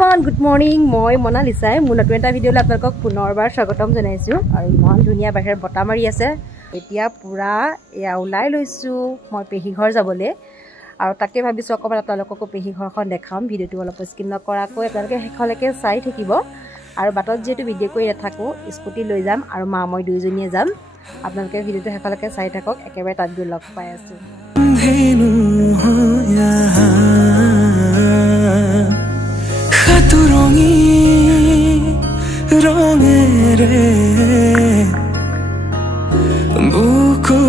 everyone, good morning. Moi Monalisa. মোৰ নতুন এটা ভিডিঅ'লৈ আপোনালোকক পুনৰবাৰ স্বাগতম জনাইছো আৰু ইমান ধুনীয়া বাহিৰ বতাহ মাৰি আছে। এতিয়া পুৰা এয়া ওলাই লৈছো মই পেহী ঘৰ যাবলে আৰু তাকে ভাবিছো অকমান আপোনালোকক পেহী ঘৰখন দেখাম। ভিডিঅ'টো অলপ স্কিপ নকৰাকৈ আপোনালোকে শেষলৈকে চাই থাকিব আৰু বাটত যেটো ভিডিঅ' কৰি ৰাখো স্কুটি লৈ যাম আৰু মা মই দুইজনীয়ে যাম। আপোনালোকে ভিডিঅ'টো শেষলৈকে চাই থাকক। একেবাৰে তাত গৈ লগ পাই আছো।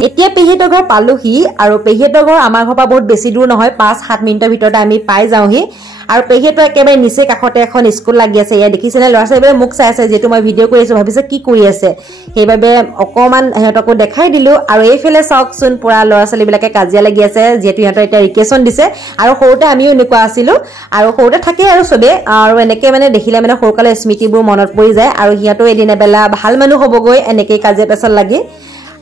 এতিয়া পেহীহঁতৰ ঘৰ পালোহি আৰু পেহীহঁতৰ ঘৰ আমাৰ ঘৰৰ পৰা বহুত বেছি দূৰ নহয়, 5-7 মিনিটৰ ভিতৰতে আমি পাই যাওঁহি আৰু পেহীহঁতৰ একেবাৰে নিচে কাষতে এখন স্কুল লাগি আছে। এয়া দেখিছেনে ল'ৰা ছোৱালীবোৰে মোক চাই আছে, যেহেতু মই ভিডিঅ' কৰি আছো ভাবিছে কি কৰি আছে, সেইবাবে অকমান সিহঁতকো দেখাই দিলো। আৰু এইফালে চাওকচোন পুৰা ল'ৰা ছোৱালীবিলাকে কাজিয়া লাগি আছে, যিহেতু সিহঁতৰ এতিয়া ৰিকেশ্যন দিছে আৰু সৰুতে আমিও এনেকুৱা আছিলো আৰু সৰুতে থাকে আৰু চবে আৰু এনেকে মানে দেখিলে মানে সৰুকালৰ স্মৃতিবোৰ মনত পৰি যায় আৰু সিহঁতো এদিন এবেলা ভাল মানুহ হ'বগৈ এনেকে কাজিয়া পেচাল লাগি।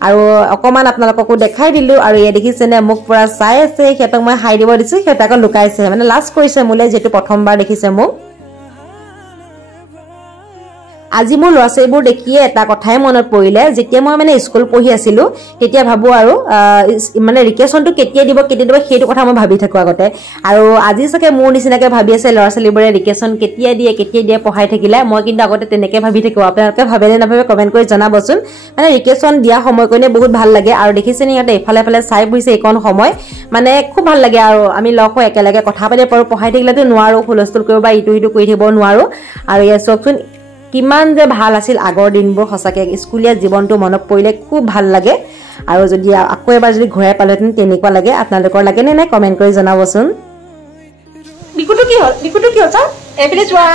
আৰু অকমান আপোনালোককো দেখাই দিলো আৰু এই দেখিছেনে মোক পুৰা চাই আছে। সিহঁতক মই হাই দিব দিছো, সিহঁতক লুকাইছে মানে লাজ কৰিছে মোলে, যেটো প্ৰথমবাৰ দেখিছে মোক। আজি মোৰ ল'ৰা ছোৱালীবোৰ দেখিয়ে এটা কথাই মনত পৰিলে, যেতিয়া মই মানে স্কুল পঢ়ি আছিলো তেতিয়া ভাবো আৰু মানে ৰিকেশ্যনটো কেতিয়া দিব সেইটো কথা মই ভাবি থাকো আগতে। আৰু আজি চাগে মোৰ নিচিনাকে ভাবি আছে ল'ৰা ছোৱালীবোৰে ৰিকেশ্যন কেতিয়া দিয়ে পঢ়াই থাকিলে। মই কিন্তু আগতে তেনেকে ভাবি থাকো। আপোনালোকে ভাবে নে নাভাবে কমেন্ট কৰি জনাবচোন। মানে ৰিকেশ্যন দিয়া সময়কনে বহুত ভাল লাগে আৰু দেখিছেনে ইয়াতে এফালে এফালে চাই বুইছে এইকণ সময় মানে খুব ভাল লাগে আৰু আমি লগ হৈ একেলগে কথা পাতিব পাৰো। পঢ়াই থাকিলেতো নোৱাৰো, হুলস্থুল কৰিব বা ইটো সিটো কৰি থাকিব নোৱাৰো। আৰু ইয়াত চাওকচোন কিমান যে ভাল আছিল আগৰ দিনবোৰ। সঁচাকে স্কুলীয়া জীৱনটো মনত পৰিলে খুব ভাল লাগে আৰু যদি আকৌ এবাৰ যদি ঘূৰাই পালেহেঁতেন তেনেকুৱা লাগে। আপোনালোকৰ লাগে নে নাই কমেন্ট কৰি জনাবচোন। বিকুটো কি হ'ল চা এফালে যোৱা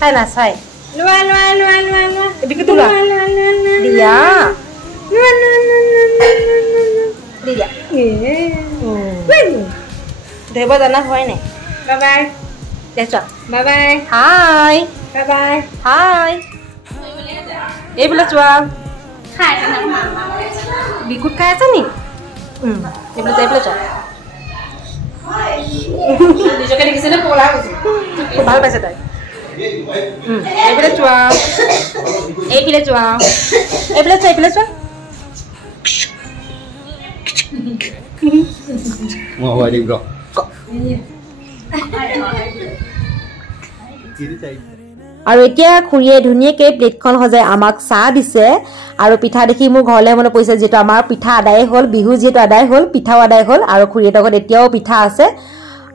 চাই না চাই বিকুটো দিয়া ধৰিব জানা হয় নাই। বাই বাই বাই বাই হাই বাই বাই হাই এইফালে চোৱা বিকুট খাই আছে নি? এইফালে চোৱা নিজকে দেখিছেনে পলা হৈছে ভাল পাইছে তাই। এইফালে চোৱা আৰু এতিয়া খুৰীয়ে ধুনীয়াকে প্লেটখন সজাই আমাক চাহ দিছে আৰু পিঠা দেখি মোৰ ঘৰলৈ মনত পৰিছে, যিহেতু আমাৰ পিঠা আদায় হ'ল, বিহু যিহেতু আদায় হ'ল পিঠাও আদায় হ'ল আৰু খুৰীহঁতৰ ঘৰত এতিয়াও পিঠা আছে।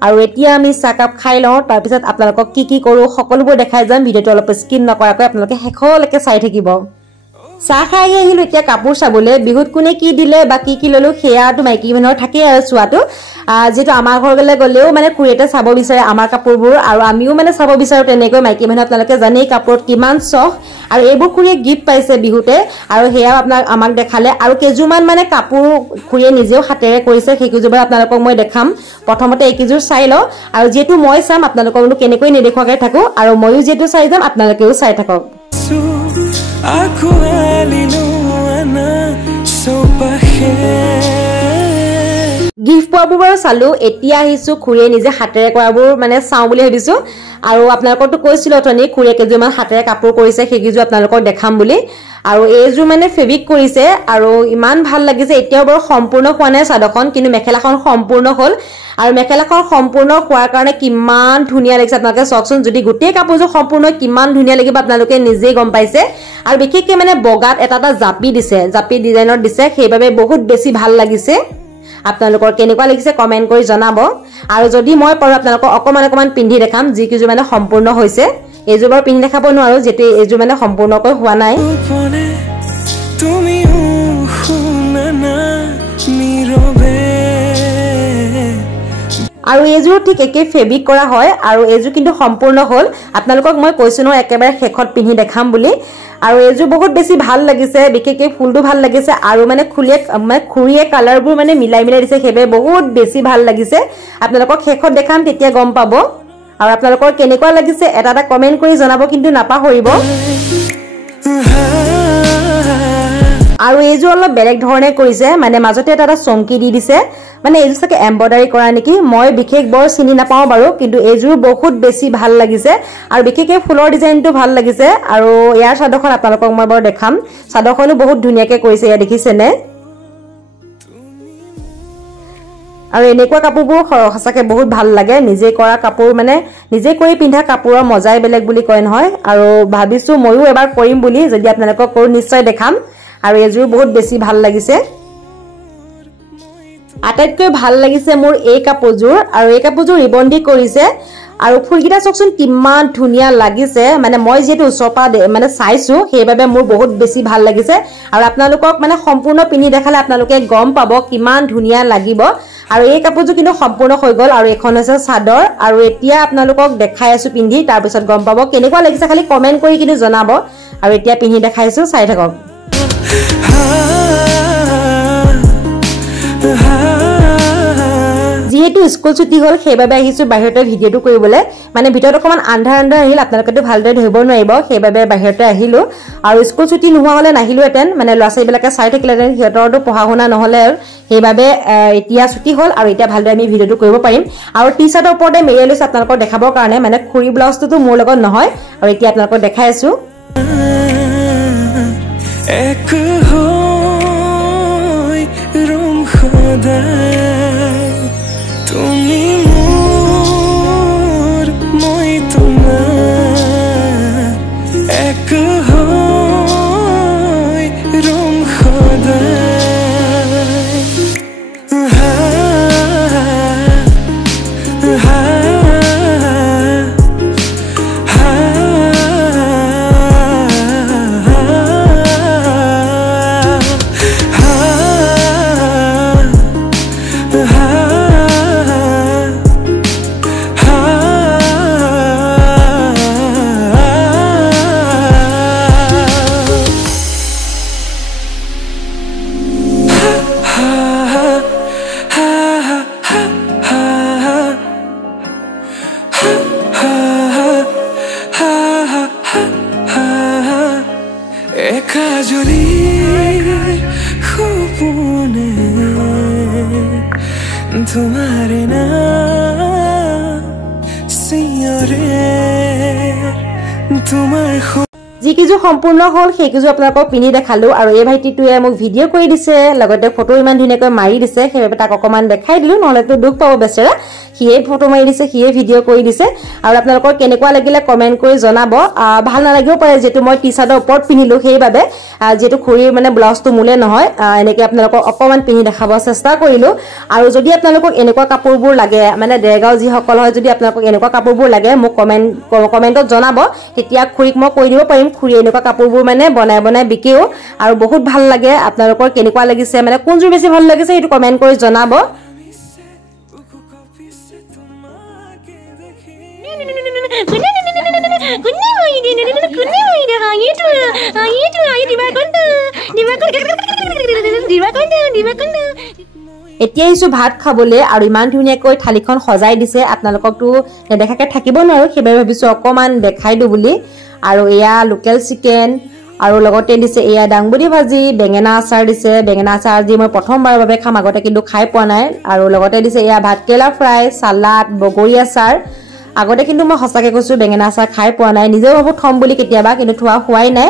আৰু এতিয়া আমি চাহকাপ খাই লওঁ, তাৰপিছত আপোনালোকক কি কৰোঁ সকলোবোৰ দেখাই যাম। ভিডিঅ'টো অলপ স্কিপ নকৰাকৈ আপোনালোকে শেষলৈকে চাই থাকিব। চাহ খাই আহিলো এতিয়া কাপোৰ চাবলৈ। বিহুত কোনে কি দিলে বা কি ললো সেয়াটো মাইকী মানুহৰ থাকেই আৰু চোৱাটো। যিহেতু আমাৰ ঘৰলৈ গ'লেও মানে খুৰীহঁতে চাব বিচাৰে আমাৰ কাপোৰবোৰ আৰু আমিও মানে চাব বিচাৰো তেনেকৈ। মাইকী মানুহ আপোনালোকে জানেই কাপোৰত কিমান চখ আৰু এইবোৰ খুৰীয়ে গিফ্ট পাইছে বিহুতে আৰু সেয়াও আমাক দেখালে। আৰু কেইযোৰমান মানে কাপোৰ খুৰীয়ে নিজেও হাতেৰে কৰিছে, সেই কেইযোৰ আপোনালোকক মই দেখাম। প্ৰথমতে এইকেইযোৰ চাই লওঁ আৰু যিহেতু মই চাম আপোনালোকক কেনেকৈ নেদেখুৱাকৈ থাকো আৰু ময়ো যিহেতু চাই যাম আপোনালোকেও চাই থাকক। গিফ্ট পোৱাবোৰ বাৰু চালো, এতিয়া আহিছো খুৰীয়ে নিজে হাতেৰে কৰাবোৰ মানে চাওঁ বুলি ভাবিছো। আৰু আপোনালোকৰতো কৈছিলো অথনি খুৰীয়ে কেইযোৰমান হাতেৰে কাপোৰ কৰিছে, সেইকেইযোৰ আপোনালোকক দেখাম বুলি। আৰু এইযোৰ মানে ফেব্ৰিক কৰিছে আৰু ইমান ভাল লাগিছে। এতিয়াও বাৰু সম্পূৰ্ণ হোৱা নাই চাদৰখন, কিন্তু মেখেলাখন সম্পূৰ্ণ হ'ল আৰু মেখেলাখন সম্পূৰ্ণ হোৱাৰ কাৰণে কিমান ধুনীয়া লাগিছে আপোনালোকে চাওকচোন। যদি গোটেই কাপোৰযোৰ সম্পূৰ্ণ কিমান ধুনীয়া লাগিব আপোনালোকে নিজেই গম পাইছে। আৰু বিশেষকৈ মানে বগাত এটা জাপি দিছে, জাপি ডিজাইনত দিছে, সেইবাবে বহুত বেছি ভাল লাগিছে। আপোনালোকৰ কেনেকুৱা লাগিছে কমেন্ট কৰি জনাব। আৰু যদি মই পাৰো আপোনালোকক অকমান পিন্ধি দেখাম যিকেইযোৰ মানে সম্পূৰ্ণ হৈছে। এইযোৰ বাৰু পিন্ধি দেখাব নোৱাৰো, যিহেতু এইযোৰ মানে সম্পূৰ্ণকৈ হোৱা নাই। আৰু এইযোৰ ঠিক একে ফেব্ৰিক কৰা হয় আৰু এইযোৰ কিন্তু সম্পূৰ্ণ হ'ল। আপোনালোকক মই কৈছো নহয় একেবাৰে শেষত পিন্ধি দেখাম বুলি। আৰু এইযোৰ বহুত বেছি ভাল লাগিছে, বিশেষকৈ ফুলটো ভাল লাগিছে আৰু মানে খুৰীয়ে কালাৰবোৰ মানে মিলাই দিছে, সেইবাবে বহুত বেছি ভাল লাগিছে। আপোনালোকক শেষত দেখাম, তেতিয়া গম পাব। আৰু আপোনালোকৰ কেনেকুৱা লাগিছে এটা কমেন্ট কৰি জনাব কিন্তু নাপাহৰিব। আৰু এইযোৰ অলপ বেলেগ ধৰণে কৰিছে মানে মাজতে এটা চমকি দি দিছে মানে এইযোৰ চাগে এমব্ৰয়ডাৰী কৰা নেকি মই বিশেষ বৰ চিনি নাপাওঁ বাৰু কিন্তু এইযোৰ বহুত বেছি ভাল লাগিছে আৰু বিশেষকৈ ফুলৰ ডিজাইনটো ভাল লাগিছে আৰু ইয়াৰ চাদৰখন আপোনালোকক মই বৰ দেখাম চাদৰখনো বহুত ধুনীয়াকৈ কৰিছে এয়া দেখিছেনে আৰু এনেকুৱা কাপোৰবোৰ সঁচাকৈ বহুত ভাল লাগে নিজে কৰা কাপোৰ মানে নিজে কৰি পিন্ধা কাপোৰৰ মজাই বেলেগ বুলি কয় নহয় আৰু ভাবিছোঁ ময়ো এবাৰ কৰিম বুলি যদি আপোনালোকক কৰোঁ নিশ্চয় দেখাম আৰু এইযোৰ বহুত বেছি ভাল লাগিছে আটাইতকৈ ভাল লাগিছে মোৰ এই কাপোৰযোৰ আৰু এই কাপোৰযোৰ ৰিবন দি কৰিছে আৰু ফুলকিটা চকচোন কিমান ধুনীয়া লাগিছে মানে মই যেটো উচপা মানে চাইছো সেইবাবে মোৰ বহুত বেছি ভাল লাগিছে আৰু আপোনালোকক মানে সম্পূৰ্ণ পিনি দেখালে আপোনালোকে গম পাব কিমান ধুনীয়া লাগিব আৰু এই কাপোৰযোৰ কিন্তু সম্পূৰ্ণ হৈ গল আৰু এখন আছে চাদৰ আৰু এতিয়া আপোনালোকক দেখাই আছো পিন্ধি তাৰ পিছত গম পাব কেনেকুৱা লাগিছে খালি কমেন্ট কৰি কিনে জনাব আৰু এতিয়া পিন্ধি দেখাইছো চাই থাকক যেহেতু স্কুল ছুটি হল সেইবাবে আহিছো বাহিৰতে ভিডিওটো কৰিবলৈ মানে ভিতৰত অকমান আন্ধাৰ আহিল আপোনালোকেতো ভালদৰে ধৰিব নোৱাৰিব সেইবাবে বাহিৰতে আহিলো আৰু স্কুল ছুটি নোহোৱা হলে নাহিলো এতেন মানে ল'ৰা-ছোৱালীবিলাকে চাই থাকিলেতেন সিহঁতৰতো পঢ়া শুনা নহলে সেইবাবে এতিয়া ছুটি হল আৰু এতিয়া ভালদৰে আমি ভিডিওটো কৰিব পাৰিম আৰু টি-চাৰ্টৰ ওপৰতে মেৰিয়াই লৈছো আপোনালোকক দেখাবৰ কাৰণে মানে খুৰী ব্লাউজটো মোৰ লগত নহয় আৰু এতিয়া আপোনালোকক দেখাই আছো এক হৈ ৰং খোদাই তুমি মোৰ মই তোমাৰ এক হৈ ৰং খোদাই तुम्हारे नाम सियोरे तुम्हार যিকিজু সম্পূৰ্ণ হল সেইকিজু আপোনালোকক পিনি দেখালো আৰু এই ভাইটিটোৱে মোক ভিডিও কৰি দিছে লগতে ফটো ইমান ধুনীয়াকৈ মাৰি দিছে সেইবাবে তাক অকমান দেখাই দিলো নহলেতো দুখ পাব বেচেৰা হিয়ে ফটো মাৰি দিছে হিয়ে ভিডিও কৰি দিছে আৰু আপোনালোকৰ কেনেকুৱা লাগিলে কমেন্ট কৰি জনাব ভাল নালাগিব পাৰে যেটো মই টি-চাৰ্টৰ ওপৰত পিনিলো সেইবাবে যেটো খুৰীৰ মানে ব্লাউজটো মুলে নহয় এনেকৈ আপোনালোকক অকমান পিনি দেখাব চেষ্টা কৰিলো আৰু যদি আপোনালোকক এনেকুৱা কাপোৰবোৰ লাগে মানে দেৰগাঁও যি সকল হয় যদি আপোনালোকক এনেকুৱা কাপোৰবোৰ লাগে মোক কমেন্টত জনাব তেতিয়া খুৰীক মই কৈ দিব পাৰিম খুৰী এনেকুৱা কাপোৰবোৰ মানে বনাই বিকিও আৰু বহুত ভাল লাগে আপোনালোকৰ কেনেকুৱা লাগিছে মানে কোনযোৰ বেছি ভাল লাগিছে সেইটো কমেন্ট কৰি জনাব এতিয়া আহিছো ভাত খাবলৈ আৰু ইমান ধুনীয়াকৈ থালিখন সজাই দিছে আপোনালোককতো নেদেখাকে থাকিব নোৱাৰো সেইবাবে ভাবিছো অকমান দেখাই দিও বুলি আৰু এয়া লোকেল চিকেন আৰু লগতে দিছে এয়া ডাংবুদি ভাজি বেঙেনা আচাৰ দিছে বেঙেনা আচাৰ যি মই প্ৰথমবাৰৰ বাবে খাম আগতে কিন্তু খাই পোৱা নাই আৰু লগতে দিছে এয়া ভাতকেলা ফ্ৰাই সালাড বগৰী আচাৰ আগতে কিন্তু মই সঁচাকে কৈছো বেঙেনা আচাৰ খাই পোৱা নাই নিজেও ভাবো থম বুলি কেতিয়াবা কিন্তু থোৱা হোৱাই নাই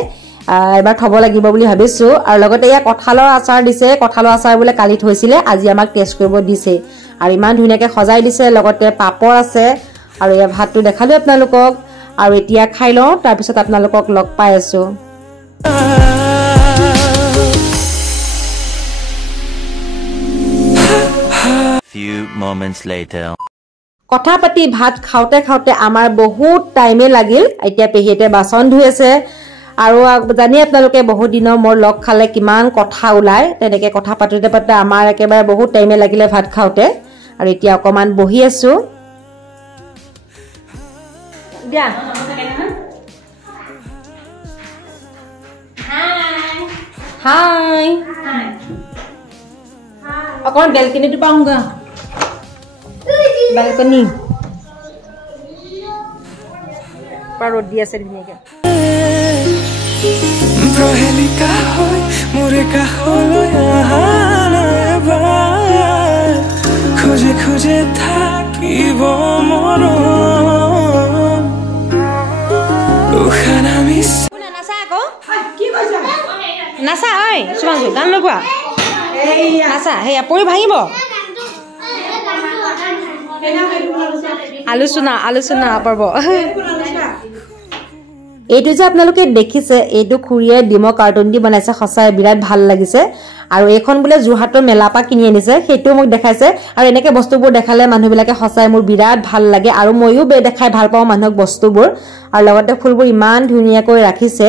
এবাৰ থব লাগিব বুলি ভাবিছো আৰু লগতে এয়া কঁঠালৰ আচাৰ দিছে কঁঠালৰ আচাৰ বোলে কালি থৈছিলে আজি আমাক টেষ্ট কৰিব দিছে আৰু ইমান ধুনীয়াকৈ সজাই দিছে লগতে পাপৰ আছে আৰু এয়া ভাতটো দেখালো আপোনালোকক আৰু এতিয়া খাই লওঁ তাৰ পিছত আপোনালোকক লগ পাই আছো Few moments later কথা পাতি ভাত খাওঁতে খাওঁতে আমাৰ বহুত টাইমে লাগিল এতিয়া পেহিতে বাচন ধুই আছে আৰু জানি আপোনালোকে বহুত দিনৰ মোৰ লগ খালে কিমান কথা ওলাই তেনেকে কথা পাতোতে পাতোতে আমাৰ একেবাৰে বহুত টাইমে লাগিলে ভাত খাওঁতে আৰু এতিয়া অকমান বহি আছো দিয়া হাই অকমান বেলকনিটো পাওঁগা balcony par rod dia ser ধুনীয়াকে প্ৰহেলিকা হৈ মোৰে কাষলৈ আহা এবাৰ খোজে খোজে থাকিব মৰম উশাহ নামিছে নাচা আকৌ নাচা ঐ চুমাংচু গান লগোৱা নাচা সেয়া পৰি ভাঙিব আলোচনা পাব এইটো যে আপোনালোকে দেখিছে এইটো খুৰীয়ে ডিমৰ কাৰ্টুন দি বনাইছে সঁচাই বিৰাট ভাল লাগিছে আৰু এইখন বোলে যোৰহাটৰ মেলা পৰা কিনি আনিছে সেইটো মোক দেখাইছে আৰু এনেকে বস্তুবোৰ দেখালে মানুহবিলাকে সঁচাই মোৰ বিৰাট ভাল লাগে আৰু ময়ো দেখাই ভাল পাওঁ মানুহক বস্তুবোৰ আৰু লগতে ফুলবোৰ ইমান ধুনীয়াকৈ ৰাখিছে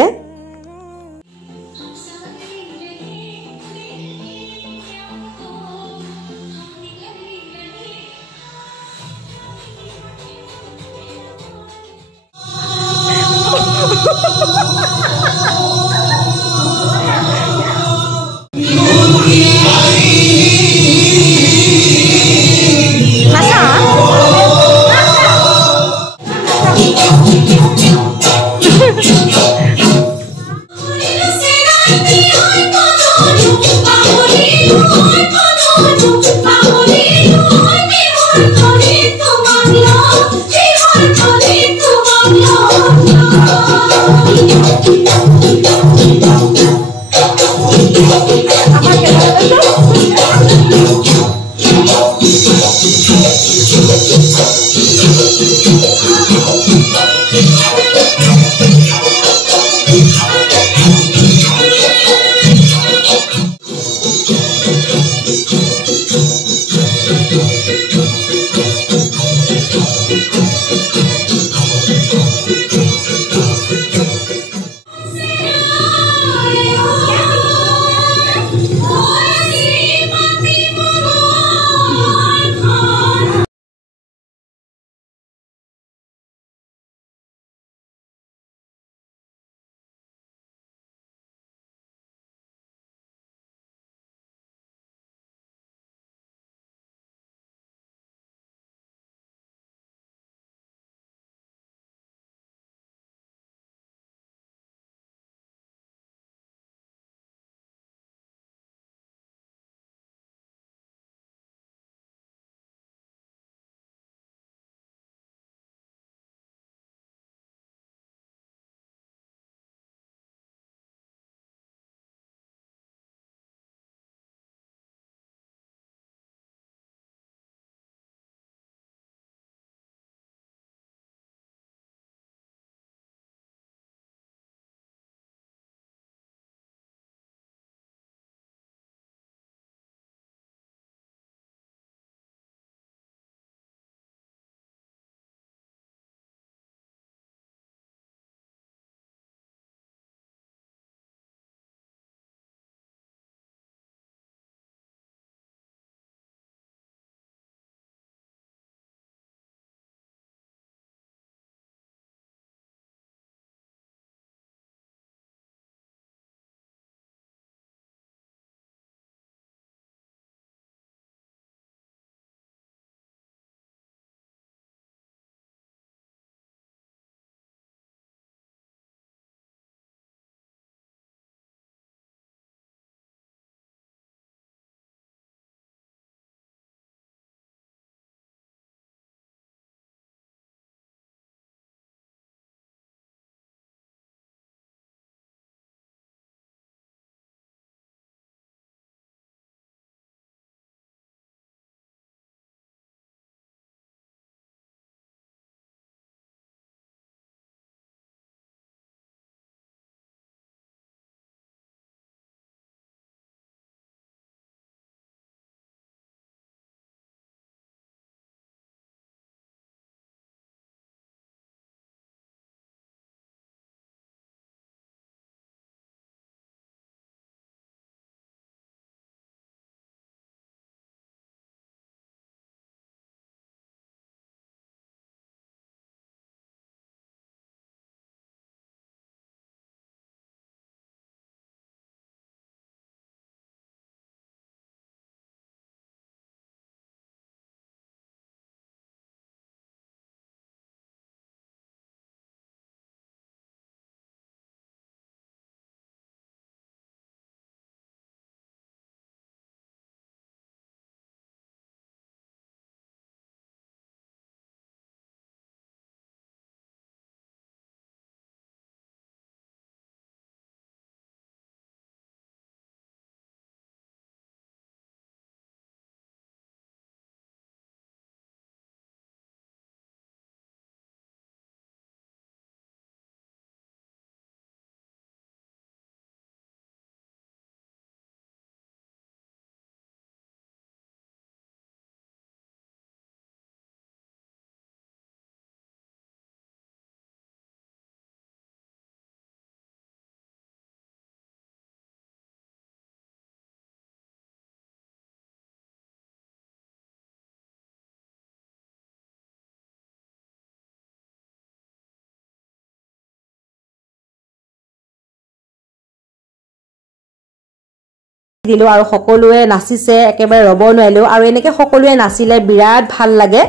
দিলো আৰু সকলোৱে নাচিছে একেবাৰে ৰব নোৱাৰিলো আৰু এনেকে সকলোৱে নাচিলে বিৰাট ভাল লাগে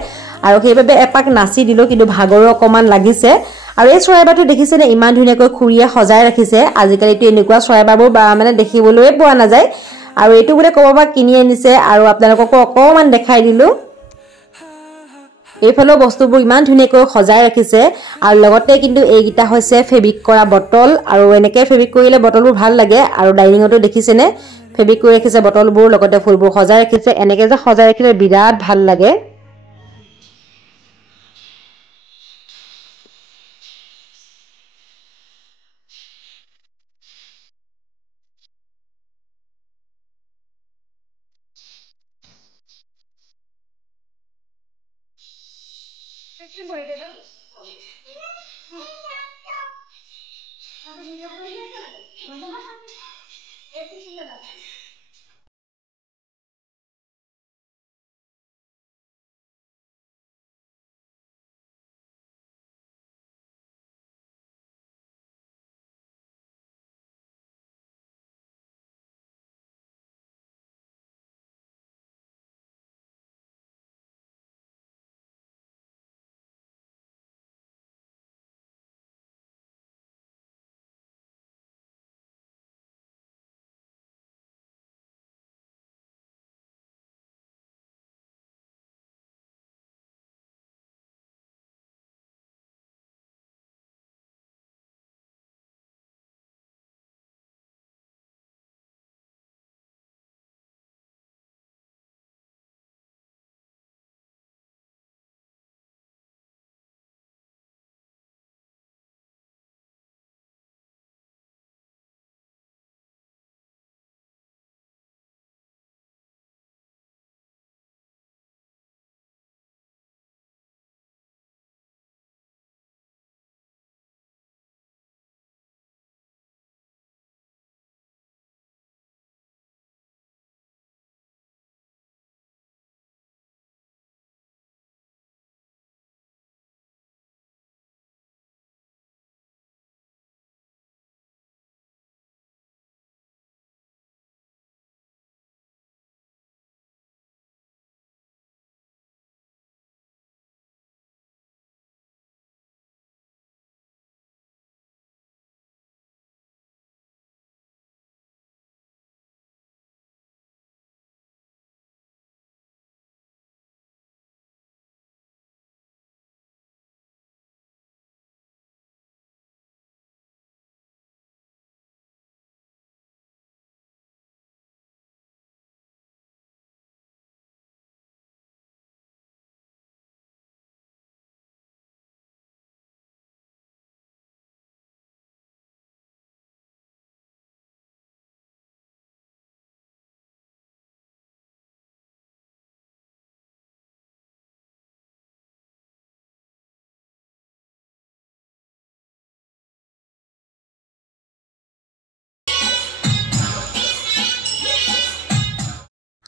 আৰু সেইবাবে এপাক নাচি দিলো কিন্তু ভাগৰো অকমান লাগিছে আৰু এই চৰাইবাটো দেখিছেনে ইমান ধুনীয়াকৈ খুৰিয়ে সজাই ৰাখিছে আজিকালিতো এনেকুৱা চৰাইবাবোৰ মানে দেখিবলৈ পোৱা নাযায় আৰু এইটো বোলে ক'ৰবাত কিনি আনিছে আৰু আপোনালোককো অকমান দেখাই দিলো এইফালে বস্তুবোৰ ইমান ধুনীয়াকৈ সজাই ৰাখিছে আৰু লগতে কিন্তু এইগিটা হৈছে ফেব্ৰিক কৰা বটল আৰু এনেকে ফেব্ৰিক কৰিলে বটলবোৰ ভাল লাগে আৰু ডাইনিংতো দেখিছেনে ফেব্ৰিক কৰি ৰাখিছে বটলবোৰ লগতে ফুলবোৰ সজাই ৰাখিছে এনেকে যে সজাই ৰাখিলে বিৰাট ভাল লাগে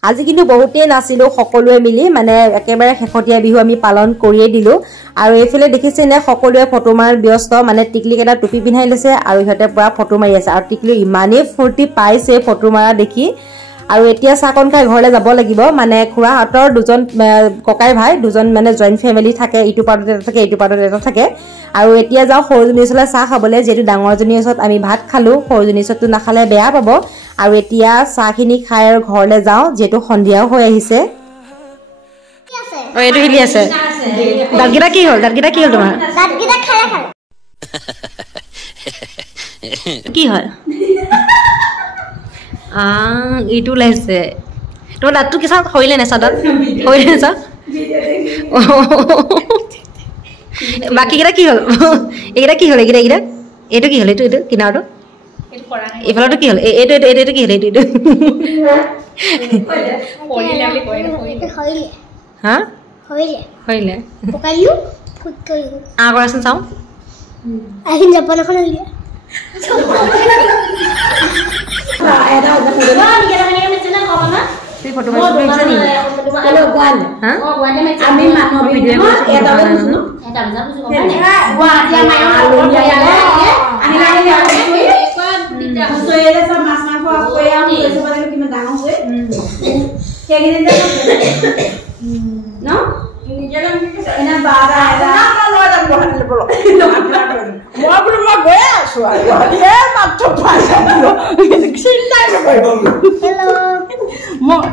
আজি কিন্তু বহুতেই নাচিলো সকলোৱে মিলি মানে একেবাৰে শেষতীয়া বিহু আমি পালন কৰিয়ে দিলো আৰু এইফালে দেখিছেনে সকলোৱে ফটো মাৰাত ব্যস্ত মানে টিকলিক এটা টুপি পিন্ধাই লৈছে আৰু ইহঁতে পুৰা ফটো মাৰি আছে আৰু টিকলি ইমানেই ফূৰ্তি পাইছে ফটো মাৰা দেখি আৰু এতিয়া চাকন খাই ঘৰলৈ যাব লাগিব মানে খুৰাহঁতৰ দুজন ককাই ভাই দুজন মানে জয়েন্ট ফেমিলি থাকে ইটো পাৰ্টত এটা থাকে ইটো পাৰ্টত এটা থাকে আৰু এতিয়া যাওঁ সৰুজনীৰ ওচৰলৈ চাহ খাবলৈ যেহেতু ডাঙৰজনীৰ ওচৰত আমি ভাত খালো সৰুজনীৰ ওচৰতো নাখালে বেয়া পাব আৰু এতিয়া চাহখিনি খাই আৰু ঘৰলৈ যাওঁ যেহেতু সন্ধিয়াও হৈ আহিছে এইটো হিলি আছে দাঁতকেইটা কি হ'ল তোমাৰ দাঁতকেইটা খালে কি হয় এইটো ওলাইছে তোমাৰ দাঁতটো কি চাওঁ সৰিলে নেচা দাঁত সৰিলে নেচা বাকীকেইটা কি হ'ল এইকেইটা কি হ'ল এইকেইটা এইটো কি হ'ল এইটো কিনাৰটো এইফালতো কি হ'ল এইটো কি হ'ল এইটো হা সৰিলে কৰাচোন চাওঁ No? Ina bara ada. Mau belum mau gue asal. Dia macam apa? Cinta apa? Hello. Mau